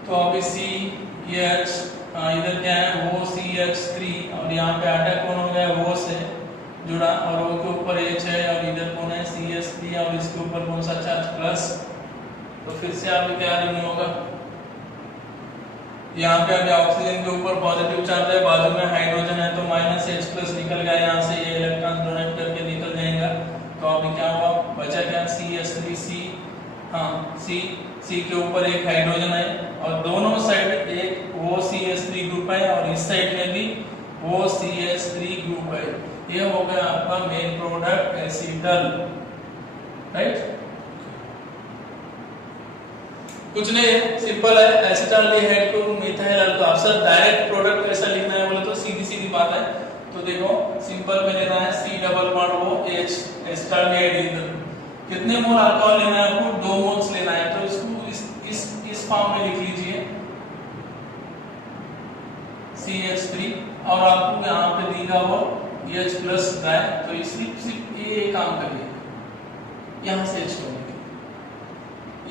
तो अभी CH इधर क्या है वो CH3 और यहाँ पे अटैक कौन हो गया वो से जुड़ा, और वो के ऊपर H है और इधर कौन है CH3 और इसके ऊपर कौन सा चार्ज प्लस। तो फिर से अभी क्या रिमूव होगा, यहाँ पे अभी ऑक्सीजन के ऊपर पॉजिटिव चार्ज है, बाजू में हाइड्रोजन है तो -H प्लस निकल गया, यहाँ से ये इलेक्ट्रॉन डोनेट करके निकल जाएगा। तो अभी क्या हुआ, बचा क्या CH3C हाँ C के ऊपर एक हाइड्रोजन है और दोनों साइड एक वो CH3 ग्रुप है और इस साइड में भी वो CH3 ग्रुप है। ये हो गया आपका मेन प्रोडक्ट एसिटल, राइट। कुछ नहीं है, सिंपल है, एसिटाल्डिहाइड को methyl alcohol. Sir direct product कैसा लिखना है बोले तो सीधी सीधी बात है, तो देखो सिंपल में लेना है C double bond OH acetaldehyde. कितने मोल अल्कोहल लेना है आपको, 2 मोल्स लेना है, तो इसको इस फॉर्म में लिख लीजिए CH3 और आपको यहाँ पे देगा वो H प्लस है, तो सिर्फ ये काम करिए, यहाँ से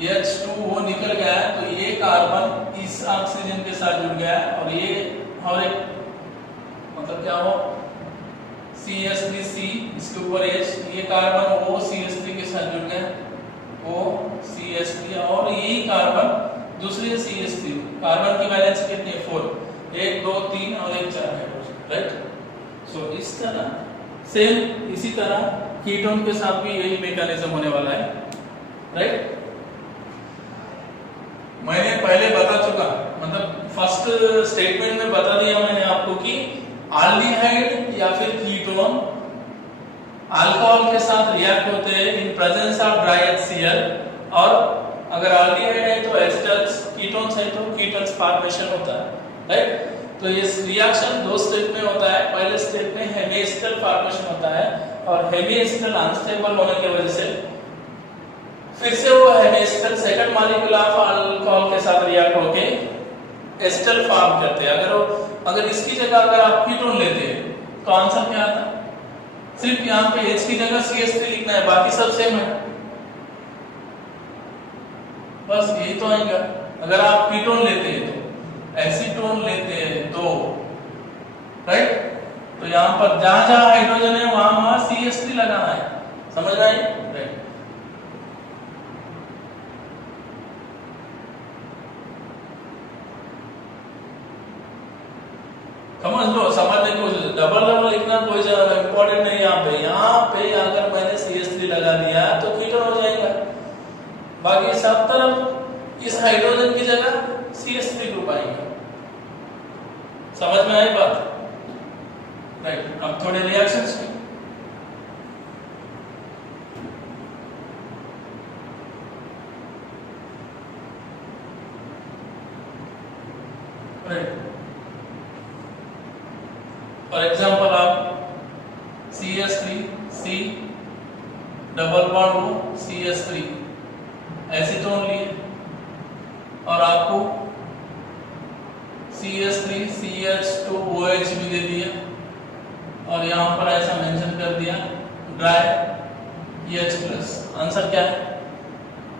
H2 वो निकल गया है, तो ये कार्बन इस ऑक्सीजन के साथ जुड़ गया है और ये और एक मतलब क्या हो CH3C इसके ऊपर H, ये कार्बन वो CH3 के साथ जुड़ गया वो CH3 और यही कार्बन दूसरे CH3, कार्बन की वैलेंस कितनी है 4, 1 2 3 और 1 4 है, राइट। सो इस तरह सेम इसी तरह कीटोन के साथ भी यही मैकेनिज्म होने वाला है, राइट। मैंने पहले बता चुका, मतलब फर्स्ट स्टेटमेंट में बता दिया मैंने आपको कि एल्डिहाइड या फिर कीटोन अल्कोहल के साथ रिएक्ट होते हैं इन प्रेजेंस ऑफ ड्राई HCl, और अगर एल्डिहाइड है तो एस्टर्स, कीटोन्स है तो कीटोन्स फॉर्मेशन होता है, राइट। तो ये रिएक्शन 2 स्टेप में होता है। पहले स्टेप में हेमिएस्टर फॉर्मेशन होता है और हेमिएस्टर अनस्टेबल होने की वजह से फिर से वो हेमिएस्टर सेकंड मॉलिक्यूल ऑफ अल्कोहल के साथ रिएक्ट होके एस्टर फॉर्म करते हैं। अगर इसकी जगह अगर आप कीटोन लेते हैं तो आंसर क्या आता? सिर्फ यहाँ पे H की जगह CH3 लिखना है, बाकी सब सेम है, बस यही तो आएगा। अगर आप कीटोन लेते हैं तो एसीटोन लेते हैं तो, राइट। तो यहाँ पर जहां जहां हाइड्रोजन है वहां CH3 लगाना है, समझ रहे हैं, राइट। समझ लो, समझने की कोशिश। डबल लिखना कोई इंपॉर्टेंट नहीं। यहाँ पे अगर मैंने CH3 लगा दिया तो कीटोन हो जाएगा, बाकी सब तरफ इस हाइड्रोजन की जगह CH3 ग्रुप आएगा। समझ में आई बात, राइट। अब थोड़े रिएक्शंस की, राइट। फॉर एग्जांपल आप CH3 C डबल बॉन्ड हो CH3 एसीटोन लिए और आपको CH3 CH2OH भी दे दिया और यहाँ पर ऐसा मेंशन कर दिया ड्राई H+। आंसर क्या है?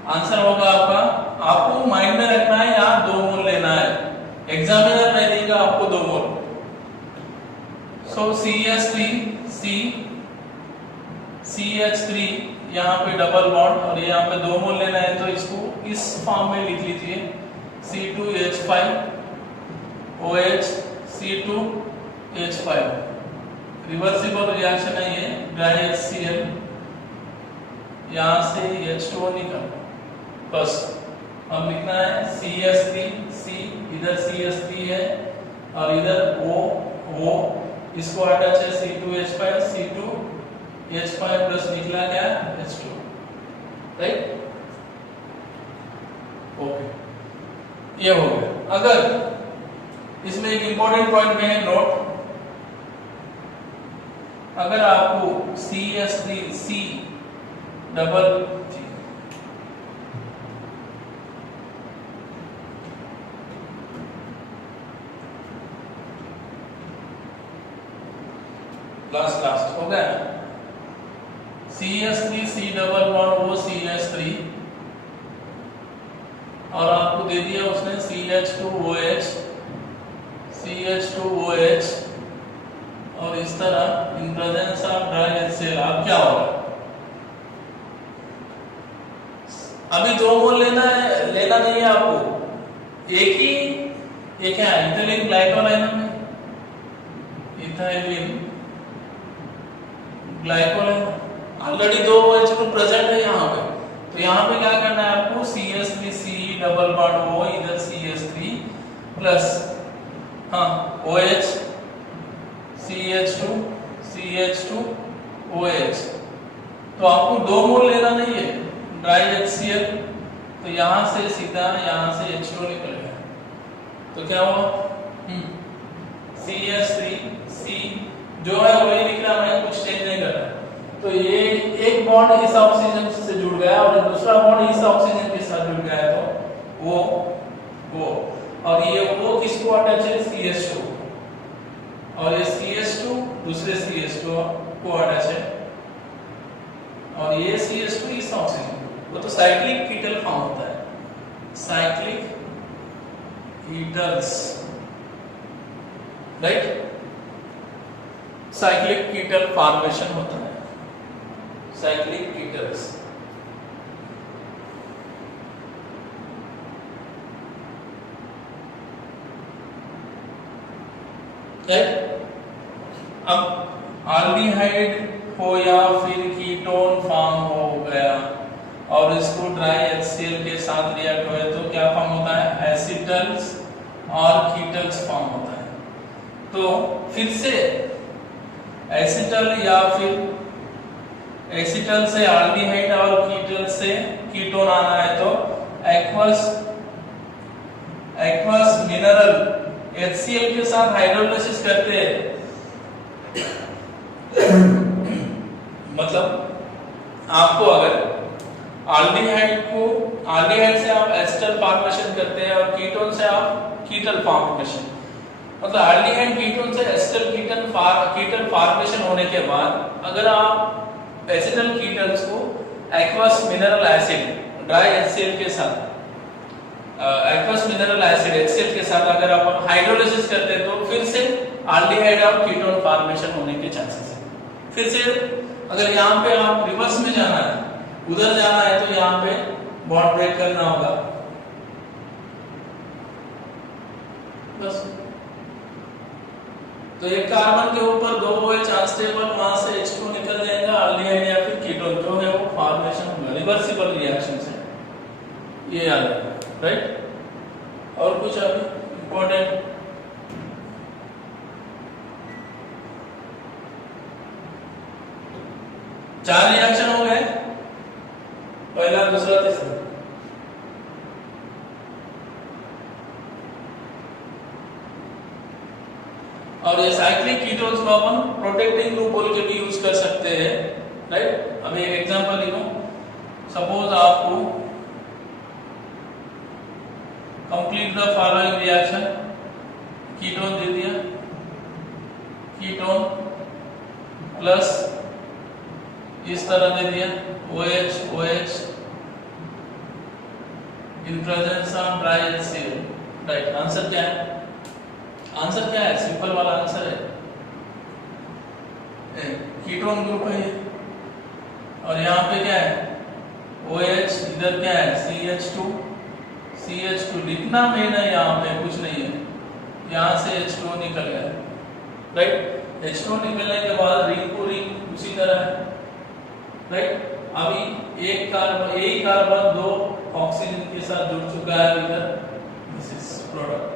आंसर होगा आपका, आपको माइंड में रखना है यहाँ 2 मोल लेना है, एग्जामिनर में देगा आपको 2 मोल। सो CH3 C CH3 यहाँ पे डबल बॉन्ड और यहाँ पे 2 मोल लेना है, तो इसको इस फॉर्म में लिख लीजिए C2H5 OH C2H5। Reversible reaction है ये, ड्राई HCl, यहाँ से H2O निकल, बस अब लिखना है CH3 C, इधर CH3 है और इधर O, इसको अटैच है C2H5 C2H5 प्लस निकला क्या H2, राइट? ओके, ये हो गया। अगर इसमें एक इंपॉर्टेंट पॉइंट में है नोट, अगर आपको CH3 C डबल लास्ट हो गया, CH3 C डबल बॉन्ड वो CH3 और आपको दे दिया उसने CH2OH और इस तरह इन प्रेजेंस ऑफ ड्राई HCl अब क्या होगा? अभी 2 मोल लेना नहीं है आपको, एक है इथाइलिन ग्लाइकोलाइनम है, इथाइलिन ग्लाइकोलाइनम ऑलरेडी 2 H2 प्रेजेंट है यहाँ पे, तो यहाँ पे क्या करना है आपको CH3 C double bond O, इधर CH3 plus OH CH2 OH, तो आपको 2 मोल लेना नहीं है ड्राई HCl, तो यहाँ से सीधा यहाँ से H2 निकल गया, तो क्या हुआ CH3 C जो है वही लिख रहा, मैं कुछ चेंज नहीं कर रहा, तो ये एक बॉन्ड इस ऑक्सीजन से जुड़ गया और दूसरा बॉन्ड इस ऑक्सीजन के साथ जुड़ गया, तो वो और ये वो किसको अटैच है CH2 और ये CH2 दूसरे CH2 को अटैच है और ये CH2 इस ऑक्सीजन, वो तो साइक्लिक कीटल फॉर्म होता है, साइक्लिक कीटल्स, राइट? साइक्लिक कीटल फॉर्मेशन होता है, साइक्लिक कीटल्स। अब आल्डिहाइड हो या फिर कीटोन फॉर्म हो गया और इसको ड्राई HCl के साथ रिएक्ट हुए तो क्या फॉर्म होता है? एसिटल्स और कीटल्स फॉर्म होता है। तो फिर से एसिटल या फिर एसिटल से आल्डिहाइड और कीटल से कीटोन आना है तो एक्वस मिनरल HCl के साथ हाइड्रोलाइसिस करते हैं, मतलब आपको अगर आल्डिहाइड से आप एस्टर फॉर्मेशन करते हैं और कीटोन से आप कीटल फॉर्मेशन, मतलब आल्डिहाइड कीटोन से एस्टर कीटल फॉर्मेशन होने के बाद अगर आप एसिटल कीटल्स को aqueous mineral acid dry HCl के साथ एक्वस मिनरल एसिड HCl के साथ अगर आप हाइड्रोलाइसिस करते हैं तो फिर से आल्डिहाइड और कीटोन फॉर्मेशन होने के चांसेस है। फिर से अगर यहाँ पे आप रिवर्स में जाना है, उधर जाना है, तो यहाँ पे बॉन्ड ब्रेक करना होगा, बस। तो एक कार्बन के ऊपर 2 OH अनस्टेबल, वहां से H2 निकल जाएगा, आल्डिहाइड या फिर कीटोन जो है वो फॉर्मेशन होगा, रिवर्सिबल रिएक्शन से, ये याद रखना, राइट? और कुछ अभी इंपॉर्टेंट? चार रिएक्शन हो गए, पहला, दूसरा, तीसरा। और ये साइक्लिक कीटोन्स को अपन प्रोटेक्टिंग ग्रुप बोल के भी यूज कर सकते हैं, राइट। अभी एक एग्जांपल लिखो, सपोज आपको complete the following reaction, ketone दे दिया, कीटोन प्लस इस तरह दे दिया OH OH in presence of dry HCl, right. Answer क्या है? आंसर क्या है? सिंपल वाला आंसर है, कीटोन ग्रुप है ये। और यहाँ पे क्या है? OH, इधर क्या है? CH2 लिखना मेन है, यहाँ पे कुछ नहीं है, यहाँ से H2 निकल गया, राइट। H2 निकलने के बाद रिंग को रिंग उसी तरह है, राइट। अभी एक कार्बन दो ऑक्सीजन के साथ जुड़ चुका है इधर, दिस इज प्रोडक्ट,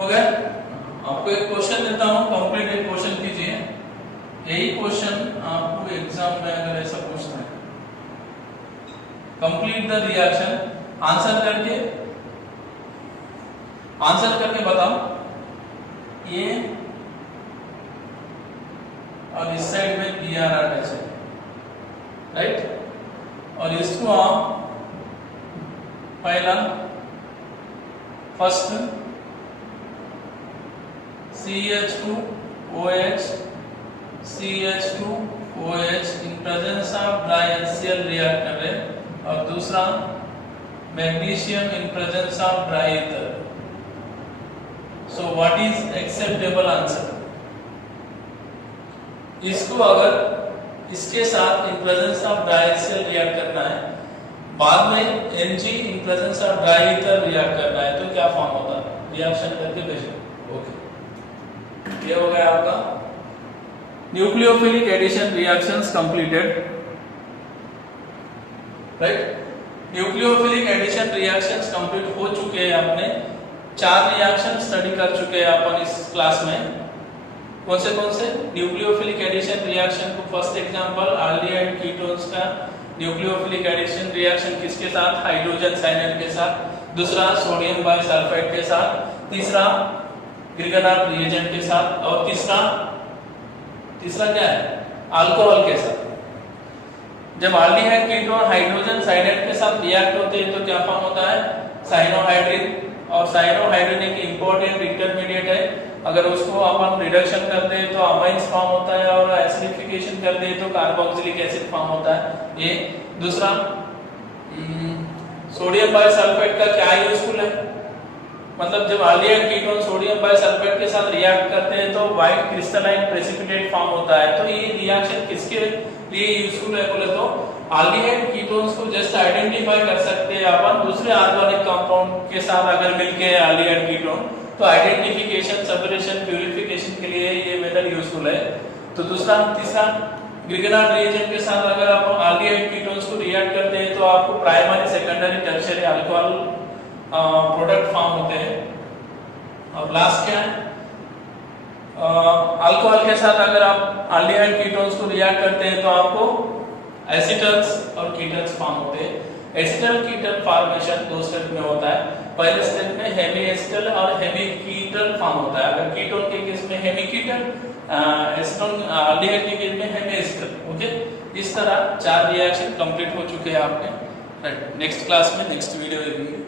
हो गया। आपको एक क्वेश्चन देता हूँ, कंप्लीट एक क्वेश्चन कीजिए। यही क्वेश्चन आपको एग्जाम में अगर ऐसा पूछना है, कंप्लीट द रिएक्शन, आंसर करके बताओ ये, और इस साइड में BR अटैच है, राइट। और इसको आप पहला first CH2OH in presence of dry HCl react कर रहे, और दूसरा magnesium in presence of dry ether. So what is acceptable answer? इसको अगर इसके साथ इन presence of dry HCl react करना है, बाद में Mg in presence of dry ether react करना है, तो क्या फॉर्म होता है? रिएक्शन करके भेजो। ओके, ये हो गया आपका nucleophilic addition reactions completed, right. Nucleophilic addition reactions complete हो चुके हैं, आपने 4 रिएक्शन स्टडी कर चुके हैं अपन इस क्लास में। कौन से न्यूक्लियोफिलिक एडिशन रिएक्शन को फर्स्ट एग्जांपल एल्डिहाइड कीटोन्स का न्यूक्लियोफिलिक एडिशन रिएक्शन किसके साथ? हाइड्रोजन साइनाइड के साथ। दूसरा सोडियम बाइसल्फाइड के साथ। तीसरा ग्रिगनार्ड रिएजेंट के साथ। और तीसरा क्या है? अल्कोहल के साथ। जब एल्डिहाइड कीटोन हाइड्रोजन साइनाइड के साथ रिएक्ट होते हैं तो क्या फॉर्म होता है? साइनोहाइड्रिन। और साइनोहाइड्रिन एक इंपॉर्टेंट इंटरमीडिएट है, अगर उसको अपन रिडक्शन करते हैं तो अमाइंस फॉर्म होता है, और एसिडिफिकेशन करते हैं तो कार्बोक्सिलिक एसिड फॉर्म होता है। ये दूसरा सोडियम बाइसल्फेट का क्या यूजफुल है? मतलब जब एल्डिहाइड कीटोन सोडियम बाइसल्फेट के साथ रिएक्ट करते हैं तो व्हाइट क्रिस्टलाइन प्रेसिपिटेट फॉर्म होता है। तो ये रिएक्शन किसके लिए यूजफुल है बोले तो एल्डिहाइड कीटोन्स को जस्ट आइडेंटिफाई कर सकते हैं अपन दूसरे ऑर्गेनिक कंपाउंड के साथ अगर मिलके एल्डिहाइड कीटोन, तो आइडेंटिफिकेशन, सेपरेशन, प्यूरिफिकेशन के लिए ये मेथड यूजफुल है। तो तीसरा ग्रिगनार्ड रिएजेंट के साथ अगर आप एल्डिहाइड कीटोन्स को रिएक्ट करते हैं तो आपको primary, secondary, tertiary alcohol product form होते हैं। और लास्ट क्या है? अल्कोहल के साथ अगर आप एल्डिहाइड कीटोन्स को रिएक्ट करते हैं तो आपको एसीटल्स और कीटन्स फॉर्म होते हैं। एसीटल कीटन फॉर्मेशन 2 स्टेप में होता है। पहले स्टेप में हेमी एसीटल और हेमी कीटल फॉर्म होता है। अगर कीटोन के केस में हेमी कीटल, एसीटोन एल्डिहाइड के केस में हेमी एसीटल। ओके, इस तरह 4 रिएक्शन कंप्लीट हो चुके हैं आपके। नेक्स्ट क्लास में नेक्स्ट वीडियो देखेंगे।